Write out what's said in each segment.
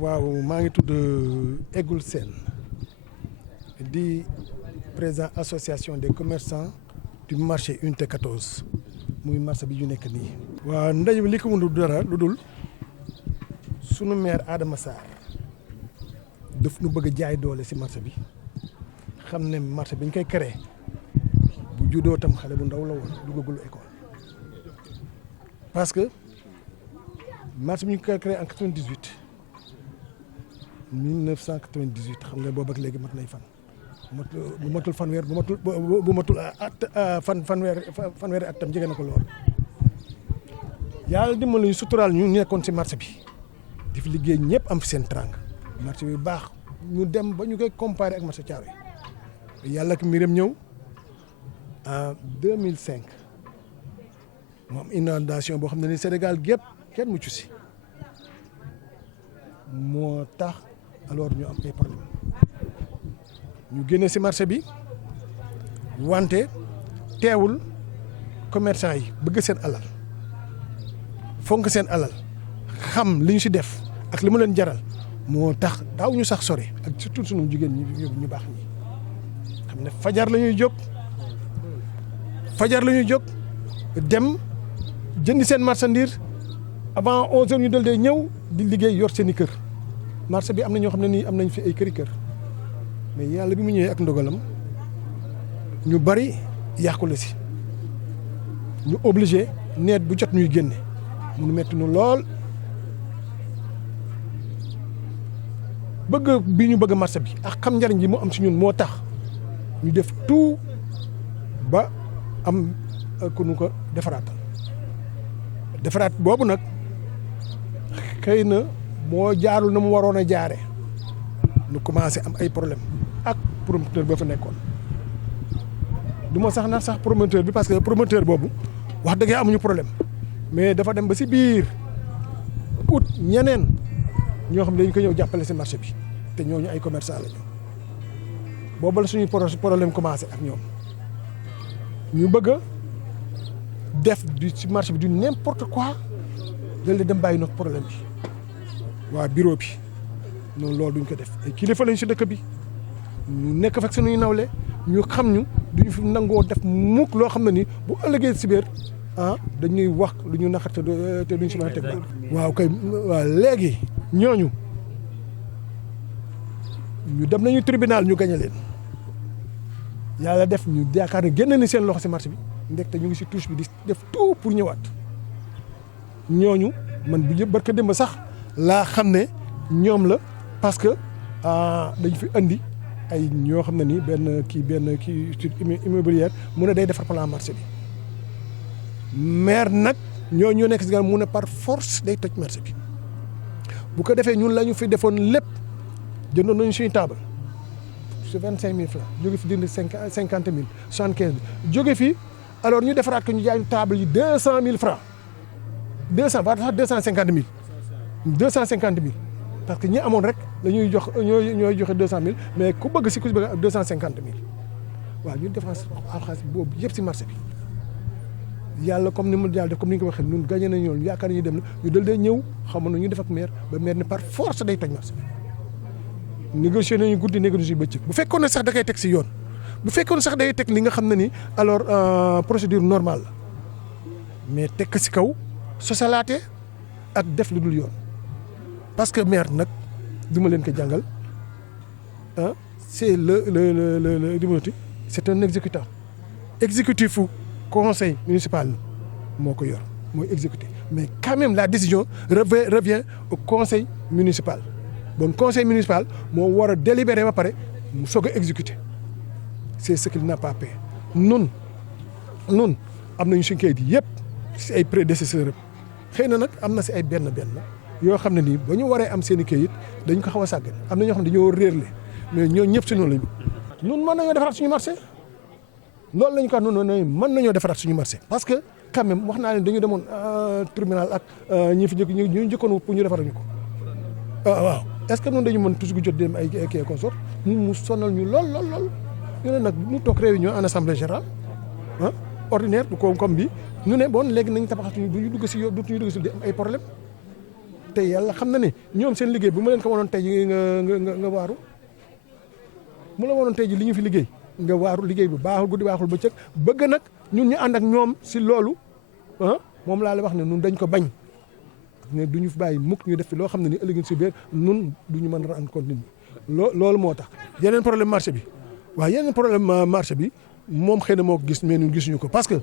waaw maa ngi tudd Egoul Sène di président association des commerçants du marché unité 14 muy marché bi ñu nekk nii. waaw ndaje bi li ko mënul dara lu dul sunu maire Adama Sarr daf nu bëgg a jaay doole ci marché bi xam ne marché bi ñu koy créé bu juddoo tam xale bu ndaw la woon duggagul école parce que marché bi ñu koy créé en 1998 xam nga boobu ak léegi mat nay fan bu matul fanweer bu matul fanweeri at tam jege na ko lool yàlla dimbali ñu suturaal ñu nekkoon ci marché bi di fi liggéey ñëpp am fi seen trang marché bi baax ñu dem ba ñu koy comparé ak marché Thiaroye yàlla ak mbiram ñëw en 2005 mu am inondation boo xam ne ni Sénégal gépp kenn muccu si moo tax alors ñu am ay problème ñu génne ci marché bi wante teewul commerçant yi bëgg seen alal fonk seen alal xam li ñu ci def ak li mu leen jaral moo tax daaw ñu sax sore ak surtout sunu jigéen ñu baax ñi xam ne fajar la ñuy jóg dem jëndi seen marchandise avant 11h ñu dal dee ñëw di liggéey yor seen i kër marché bi am na ñoo xam ne nii am nañ fi ay kër mais yàlla bi mu ñëwee ak ndogalam ñu bari yàqule si ñu obligé nawet bu jot ñuy génne mu metti nu lool bëgg bi ñu bëgg marché bi ak xam njariñ ji mu am si ñun moo tax ñu def tout ba am ku nu ko defaraat boobu nag xëy na moo jaarul na mu waroon a jaare nu commencé am ay problème ak promoteur ba fa nekkoon du ma sax promoteur bi parce que promoteur boobu wax dëgg amuñu problème mais dafa dem ba ci biir ut ñeneen ñoo xam ne dañu ko ñëw jàppale ci marché bi te ñooñu ay commerçant lañu boobu la suñuy problème commencé ak ñoom ñu bëgg a def ci marché bi du n'importe quoi dañ dem bàyyi nag problème bi waa bureau bi noonu loolu duñ ko def ay kilifa lañ ci dëkk bi ñu nekk fekk suñuy nawle ñu xam ñu duñu fi nangoo def mukk loo xam ne ni bu ëllëgee ci biir dañuy wax lu ñu naqar te duñ ci mën a teg waaw kay waaw léegi ñooñu ñu dem nañu tribunal ñu gañe leen yàlla def ñu yaakaar ne génn ni seen loxo ci marché bi ndek te ñu ngi ci touche bi di def tout pour ñëwaat ñooñu man bu yëpp barka démb sax laa xam ne ñoom la parce que dañ fi andi ay ñoo xam ne ni benn kii immobilière mu ne day defar plan marché bi maire nag ñoo nekk si mu ne par force day toj marché bi bu ko defee ñun la ñu fi defoon lépp jëndoon nañu suñu table sur 25 000 francs jóge fi dindi 50 000 75 jóge fi alors ñu defaraat ko ñu jaay table yi 200 000 francs 250 000 parce que ñi amoon rek la ñuy jox ñooy joxe 200 000 mais ku bëgg si ku bëgg ak 250 000 waaw ñu défense xaalis boobu yëpp si marché bi yàlla comme ni mu yàlla def comme ni ñu ko waxee ñun gagné nañu ñoom yaakaar ñu dem na ñu dal dee ñëw xamoon na ñu def ak maire ba maire ne par force day toj marché bi négocier nañu guddi négocier bëccëg bu fekkoon ne sax da koy teg si yoon bu fekkoon sax day teg li nga xam ne ni alors procédure normale la mais teg si kaw sosalaate ak def lu dul yoon parce que maire nag du ma leen ko jàngal c'est c'est un exécutant exécutif fu conseil municipal moo ko yor mooy exécuté mais quand même la décision revient au conseil municipal bon conseil municipal moo war a délibérer ba pare mu soog a exécuter c'est ce qu'il n'a pas fait nun am nañu suñu kayit yëpp si ay prédécesseurs xëy na nag am na si ay benn yoo xam ne nii ba ñu waree am seen i kayit dañ ko xaw a sàggan am na ñoo xam ne dañoo réerle mais ñoo ñëpp si noonu lañu nun mën nañoo defaraat suñu marché loolu lañu ko wax noonu mën nañoo defaraat suñu marché parce que quand même wax naa leen dañu demoon tribunal ak ñi fi ñu njëkkoon pour ñu defaral ñu ko waaw est-ce que noonu dañu mën toujours jot dem ay kii consort mu sonal ñu lool ñu ne nag ñu toog réunion en assemblée générale ordinaire du comme bi ñu ne bon léegi nañ tabaxatuñu du ñu dugg si yow dootuñu dugg si di am ay problème tey yàlla xam na ne ñoom seen liggéey bu ma leen ko wanoon tey ji nga waaru mu la wanoon tey ji li ñu fi liggéey nga waaru liggéey bi baaxul guddi baaxul bëccëg bëgg nag ñun ñu ànd ak ñoom si loolu moom laa la wax ne ñun dañ ko bañ ne du ñu fi bàyyi mukk ñu def fi loo xam ne ni ëllëg si biir ñun du ñu mën a rendre compte nit ñi loolu moo tax yeneen problème marché bi waaw yeneen problème marché bi moom xëy na moo ko gis mais ñun gisuñu ko parce que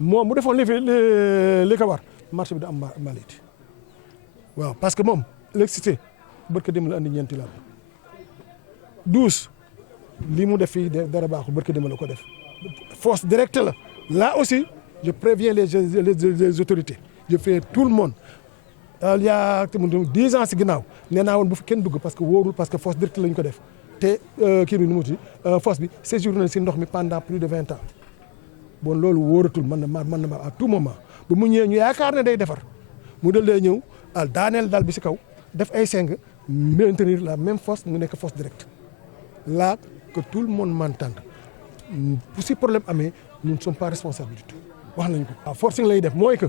moom mu defoon li ko war marché bi da am mbalit waaw parce que moom électricité barka dem la andi ñeenti lamp 12 li mu def fii dara baaxul barka dem la ko def force directe la là aussi je préviens les autorités je fais tout le monde il y a 10 ans si ginnaaw nee naa woon bu fi kenn dugg parce que wóorul parce que force directe la ñu ko def te kii bi nu mu tudd force bi séjourné na si ndox mi pendant plus de 20 ans bon loolu wóoratul mën na ma à tout moment ba mu ñëwee ñu yaakaar ne day defar mu dal day ñëw daaneel dal bi si kaw def ay seng maintenir la même force mu nekk force directe là que tout le monde m'entende bu si problème amee nous ne sommes pas responsables du tout wax nañu ko. waaw forcing lay def mooy que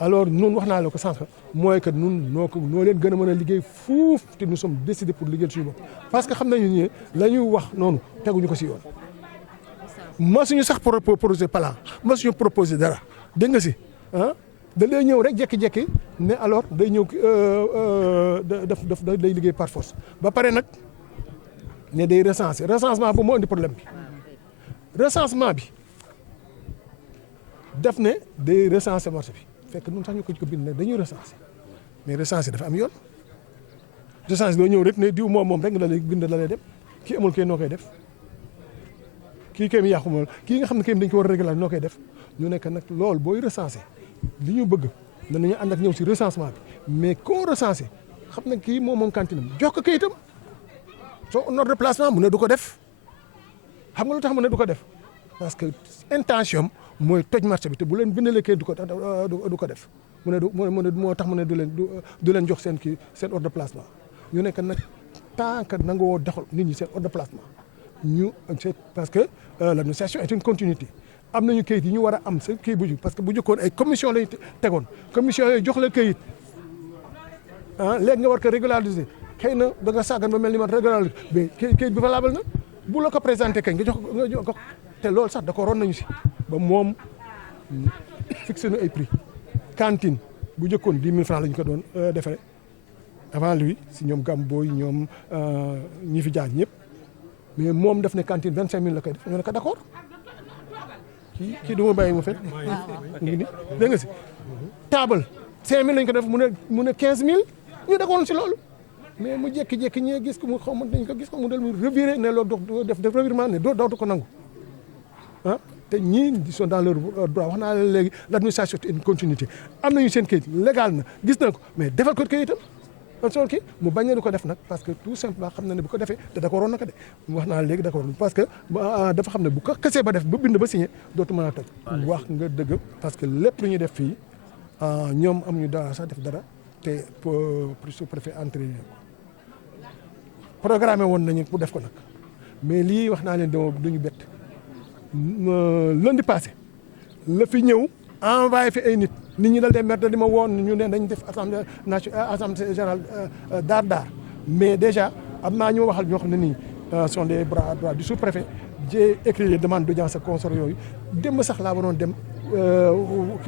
alors ñun wax naa la ko sànq mooy que ñun noo leen gën a mën a liggéey fuuf te nous sommes décidés pour liggéey suñu bopp parce que xam nañu ne la ñuy wax noonu teguñu ko si yoon. masuñu sax proposé plan masuñu proposé dara dégg nga si da lay ñëw rek jékki-jékki ne alors day ñëw day liggéey par force ba pare nag ne day recenser recensement bu moo indi problème bi recensement bi def ne day recenser marché bi fekk ñun sax ñu ko bind ne dañuy recenser mais recenser dafa am yoon recenser doo ñëw rek ne diw moom rek la lay bind la lay dem kii amul kay noo koy def kii kay mi yàqu ma kii nga xam ne kay dañ ko war a régler noo koy def ñu nekk nag loolu booy recenser li ñu bëgg danañu ànd ak ñëw si recensement bi mais koo recenser xam ne kii moom kantinam jox ko kayitam soo ordre de placement mu ne du ko def xam nga lu tax mu ne du ko def parce que intention mooy toj marché bi te bu leen bindalee kayit du ko def mu ne moo tax mu ne du leen jox seen kii seen ordre de placement ñu nekk nag tant que nangoo doxal nit ñi seen ordre de placement parce que l'administration est une continuité am nañu kayit yi ñu war a am sa kayit bu jub parce que bu jëkkoon ay commission lañu tegoon commission yooyu jox la kayit léegi nga war ko régulariser xëy na da nga sàggan ba mel ni man régulariser mais kayit bi valable na bu la ko présenté kañ nga jox ko te loolu sax da ko ron nañu si ba moom fixé na ay prix cantine bu jëkkoon 10 000 francs la ñu ko doon defee avant lui si ñoom Gamboy ñoom ñi fi jaar ñëpp mais moom def ne cantine 25 000 la koy def ñu ne ko d'accord kii du ma bàyyi ma fen ngi ni dégg nga si table 5 000 lañ ko def mu ne 15 000 ñu defoon si loolu mais mu jékki-jékki ñee gis ko mu xaw ma dañ ko gis ko mu del mu reviré ne loolu def revirement ne dootu ko nangu te ñii ils sont dans leur droit wax naa la léegi l'administration est une continuité am nañu seen kayit légal na gis na ko mais defal ko kayitam son kii mu bañ a du ko def nag parce que tout simplement xam na ne bu ko defee te d'accord woon na ko de wax naa léegi d'accord parce que dafa xam ne bu ko xasee ba def ba bind ba signé dootu mën a toj wax nga dëgg parce que lépp lu ñuy def fii ñoom amuñu dara sax def dara te sous-préfet entraîné ko programmé woon nañu pour def ko nag mais lii wax naa leen duñu bett lundi passé la fi ñëw envoyé fi ay nit ñi dal dee mer di ma woon ñu ne dañ def assemblée générale daar mais déjà am naa ñu waxal ñoo xam ne nii sont des bras droits du sous-préfet j'ai écrit les demandes d'audience ak consort yooyu démb sax laa waroon dem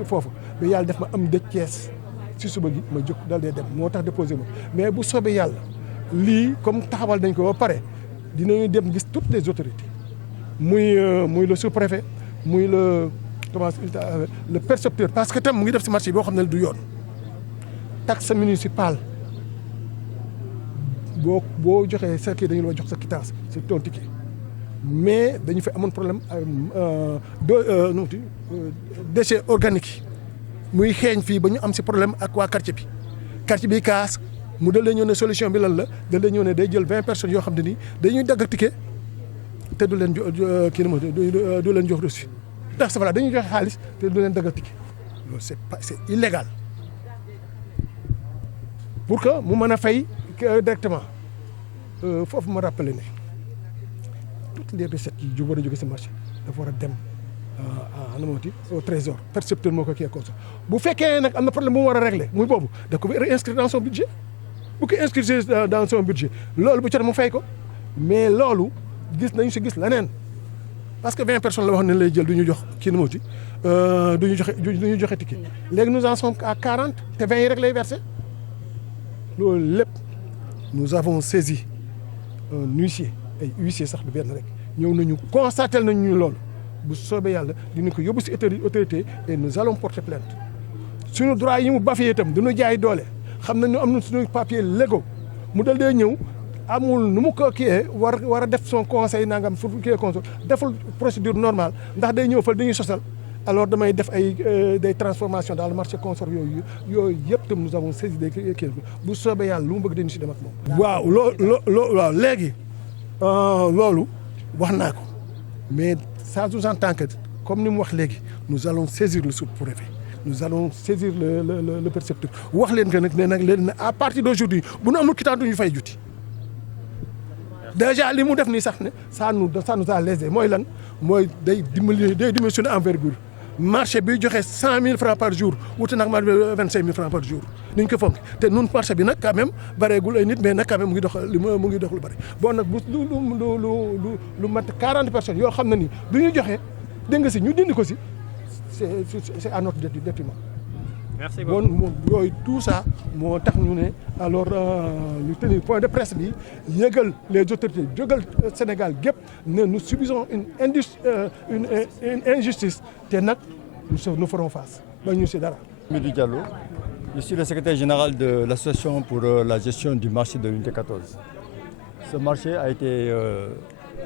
foofu mais yàlla def ma am dëj Thiès si suba gi ma jóg dal dee dem moo tax déposé ma mais bu soobee yàlla lii comme taxawal nañ ko ba pare dinañu dem gis toutes les autorités muy le sous-préfet muy le percepteur parce que tam mu ngi def si marché boo xam ne du yoon taxe municipale boo joxee sa kii dañu la jox sa quittance c'est ton ticket mais dañu fi amoon problème déchets organiques yi muy xeeñ fii ba ñu am si problème ak waa quartier bi kaas mu dal ñëw ne solution bi lan la dal ñëw ne day jël 20 personnes yoo xam ne nii dañuy dagg ticket te du leen du leen jox reçu ndax safara dañuy joxe xaalis te du leen daggal ticket loolu c'est illégal pour que mu mën a fay directement foofu ma rappelé ne toutes les recettes yi war a jóge si marché dafa war a dem au trésor percepteur moo ko kii comme ça bu fekkee nag am na problème bu mu war a régler muy boobu da ko inscrire dans son budget bu ko inscrire dans son budget loolu bu jotee mu fay ko mais loolu gis nañu si gis leneen parce que 20 personnes la wax ne lay jël du ñu jox kii nu mu wuti du ñu joxe ticket léegi nous en sommes à 40 te 20 yi rek lay versé loolu lépp nous avons saisi un huissier ay huissier sax du benn rek ñëw nañu constaté nañu ñu loolu bu soobee yàlla dinañ ko yóbbu si autorité et nous allons porter plainte suñu droit yi mu bafee itam duñu jaay doole xam nañu am na suñu papier légaux mu dal dee ñëw amul nu mu ko kiiyee war a def son conseil nangam fu kii conseil deful procédure normale ndax day ñëw fa dañuy sosal alors damay def ay des transformations dans le marché consort yooyu yëpp tam nous avons saisi des kii bu soobee yàlla lu mu bëgg dañu si dem ak moom. waaw waaw léegi loolu wax naa ko mais ça sous-entend que comme ni mu wax léegi nous allons saisir le sous-préfet nous allons saisir le percepteur wax leen que nag ne nag leen à partir d'aujourd'hui bu nu amul quittance du ñu fay juti déjà li mu def nii sax ne ça nous a lésé mooy lan mooy day diminuer envergure marché bi joxe 100 000 francs par jour wuute nag ma 25 000 francs par jour ni ñu ko fonk te nun marché bi nag quand même bareegul ay nit mais nag quand même mu ngi dox lu bëri bon nag bu lu mat 40 personnes yoo xam ne ni du ñu joxe dégg nga si ñu dindi ko si c'est à notre détriment. Merci beaucoup bon yooyu tout ça moo tax ñu ne alors ñu tenir point de presse bi yëgal les autorités jógal Sénégal gépp ne nous subissons une injustice te nag nous ferons face ba ñu si dara. Hamidou Diallo, je suis le secrétaire général de l'association pour la gestion du marché de l'unité 14. Ce marché a été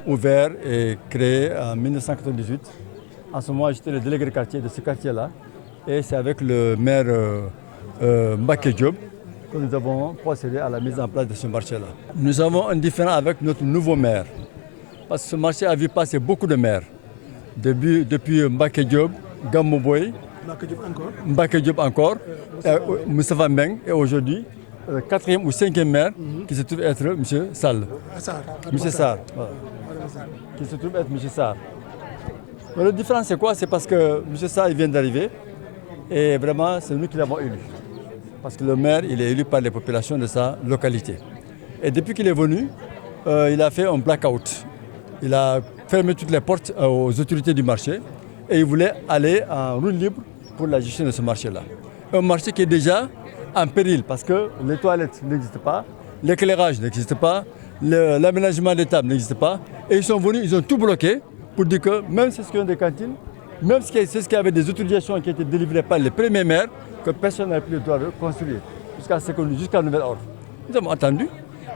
ouvert et créé en 1998. En ce moment, j'étais le délégué de quartier de ce quartier-là. Et c'est avec le maire Mbacké Diop que nous avons procédé à la mise en place de ce marché-là. Nous avons un différend avec notre nouveau maire. Parce que ce marché a vu passer beaucoup de maires. Depuis Mbacké Diop, Gamou Boy, Mbacké Diop encore, Moustapha Mbeng et aujourd'hui, le 4e ou 5e maire qui se trouve être M. Sall. M. Sarr. Voilà. Qui se trouve être M. Sarr. Mais le différent c'est quoi? C'est parce que M. Sarr vient d'arriver. Et vraiment, c'est nous qui l'avons élu. Parce que le maire, il est élu par les populations de sa localité. Et depuis qu'il est venu, il a fait un blackout. Il a fermé toutes les portes aux autorités du marché et il voulait aller en route libre pour la gestion de ce marché-là. Un marché qui est déjà en péril parce que les toilettes n'existent pas, l'éclairage n'existe pas, l'aménagement des tables n'existe pas. Et ils sont venus, ils ont tout bloqué pour dire que même ceux qui ont des cantines, même c'est ce qu'il y avait des autorisations qui étaient délivrées par les premiers maires, que personne n'a plus le droit de construire jusqu'à nouvel ordre. Nous avons entendu.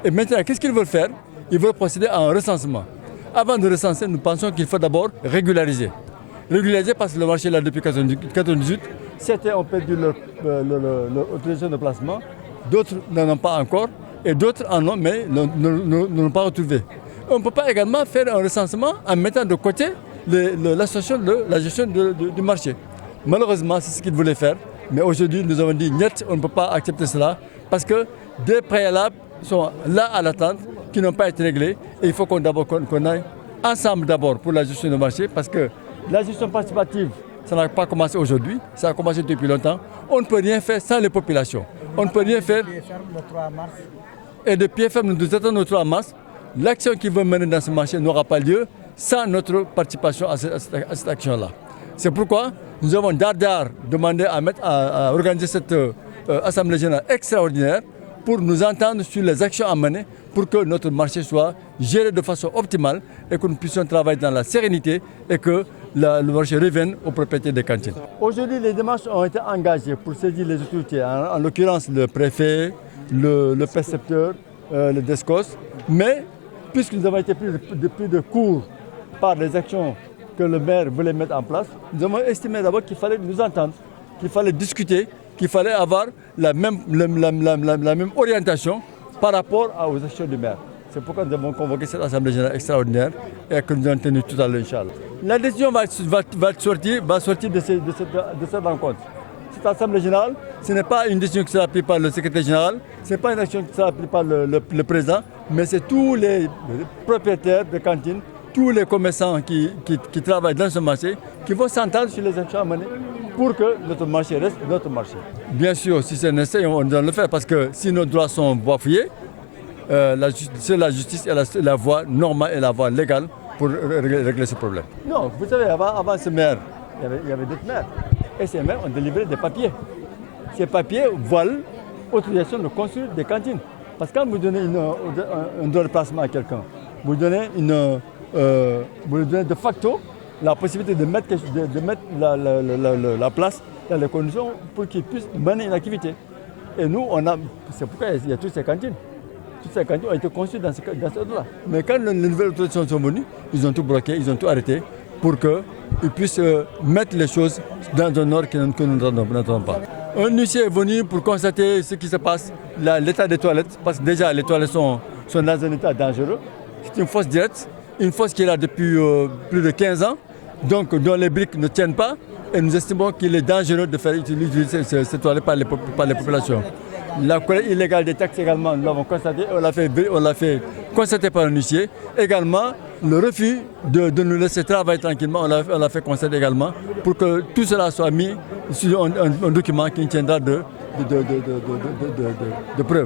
Et maintenant, qu'est-ce qu'ils veulent faire? Ils veulent procéder à un recensement. Avant de recenser, nous pensons qu'il faut d'abord régulariser. Régulariser parce que le marché là depuis 1998, certains ont perdu leur autorisation de placement, d'autres n'en ont pas encore, et d'autres en ont, mais ne l'ont pas retrouvé. On ne peut pas également faire un recensement en mettant de côté l'association de la gestion du marché. Malheureusement, c'est ce qu'ils voulaient faire. Mais aujourd'hui, nous avons dit net, on ne peut pas accepter cela parce que des préalables sont là à l'attente, qui n'ont pas été réglés. Et il faut qu'on aille ensemble d'abord pour la gestion du marché parce que la gestion participative, ça n'a pas commencé aujourd'hui, ça a commencé depuis longtemps. On ne peut rien faire sans les populations. On ne peut rien faire. Et de pied ferme, nous attendons le 3 mars. L'action qui veut mener dans ce marché n'aura pas lieu sans notre participation à cette action-là. C'est pourquoi nous avons d'ardard demandé à organiser cette Assemblée générale extraordinaire pour nous entendre sur les actions à mener pour que notre marché soit géré de façon optimale et que nous puissions travailler dans la sérénité et que le marché revienne aux propriétaires des cantines. Aujourd'hui, les démarches ont été engagées pour saisir les autorités, en l'occurrence le préfet, le percepteur, le DESCOS, mais puisque nous avons été pris de court par les actions que le maire voulait mettre en place, nous avons estimé d'abord qu'il fallait nous entendre, qu'il fallait discuter, qu'il fallait avoir la même orientation par rapport aux actions du maire. C'est pourquoi nous avons convoqué cette Assemblée générale extraordinaire et que nous avons tenu tout à l'heure, Inch'Allah. La décision va sortir de cette rencontre. Cette Assemblée générale, ce n'est pas une décision qui sera prise par le secrétaire général, ce n'est pas une action qui sera prise par le président, mais c'est tous les propriétaires de cantines tous les commerçants qui travaillent dans ce marché, qui vont s'entendre sur les actions à mener pour que notre marché reste notre marché. Bien sûr, si c'est nécessaire, on doit le faire parce que si nos droits sont bafoués, c'est la justice et la voie normale et la voie légale pour régler ce problème. Non, vous savez, avant ce maire, il y avait d'autres maires. Et ces maires ont délivré des papiers. Ces papiers valent autorisation de construire des cantines. Parce que quand vous donnez un droit de placement à quelqu'un, vous donnez de facto la possibilité de mettre la place dans les conditions pour qu'ils puissent mener une activité. Et nous, c'est pourquoi il y a toutes ces cantines. Toutes ces cantines ont été construites dans ce ordre-là. Mais quand les nouvelles autorités sont venues, ils ont tout bloqué, ils ont tout arrêté pour qu'ils puissent mettre les choses dans un ordre que nous n'entendons pas. Un huissier est venu pour constater ce qui se passe, l'état des toilettes, parce que déjà les toilettes sont dans un état dangereux. C'est une fosse directe, une fosse qui est là depuis plus de 15 ans, donc dont les briques ne tiennent pas, et nous estimons qu'il est dangereux de faire utiliser ces toilettes par les populations. La collecte illégale des taxes également, nous l'avons constaté, on l'a fait constater par un huissier. Également, le refus de nous laisser travailler tranquillement, on l'a fait constater également, pour que tout cela soit mis sur un document qui tiendra de preuve.